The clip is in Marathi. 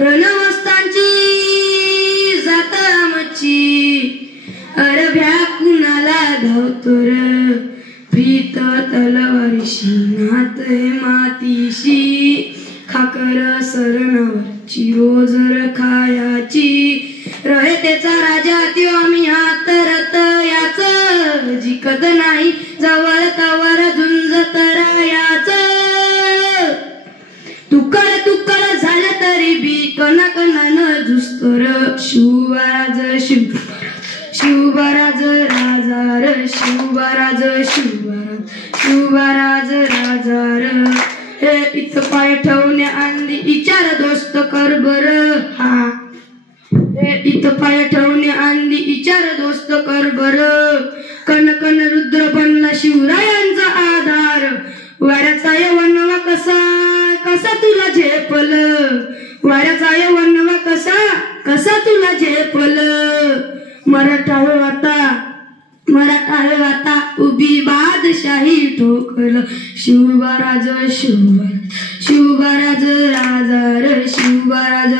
रणवस्तांची जात आमची अरभ्या कुणाला धावतो र प्रीत तलवारीशी नात मातीशी खाकर सरणावरची रोजर खायाची रहे त्याचा राजा त्यो आम्ही हातरत याच जिकत नाही जवळ तवर झुंजत रायाच तुकड झालं तरी बी कणाकणानं झुस्तोर शिवराज शिवराज राजा र शिवराज शिवराज राजा र हे इथं पाय ठेवण्या आणली विचार दोस्त कर बर हा हे इथं पाय ठेवण्या आणली विचार दोस्त कर बर कण कण रुद्र बनला शिवरायांचा आधार वाऱ्याचा वनवा कसा तुला झेपल वाऱ्याचा वनवा कसा तुला झेपल मराठा आता उभी बादशाही ठोकल शिवराज शिवराज राजा र शिवराज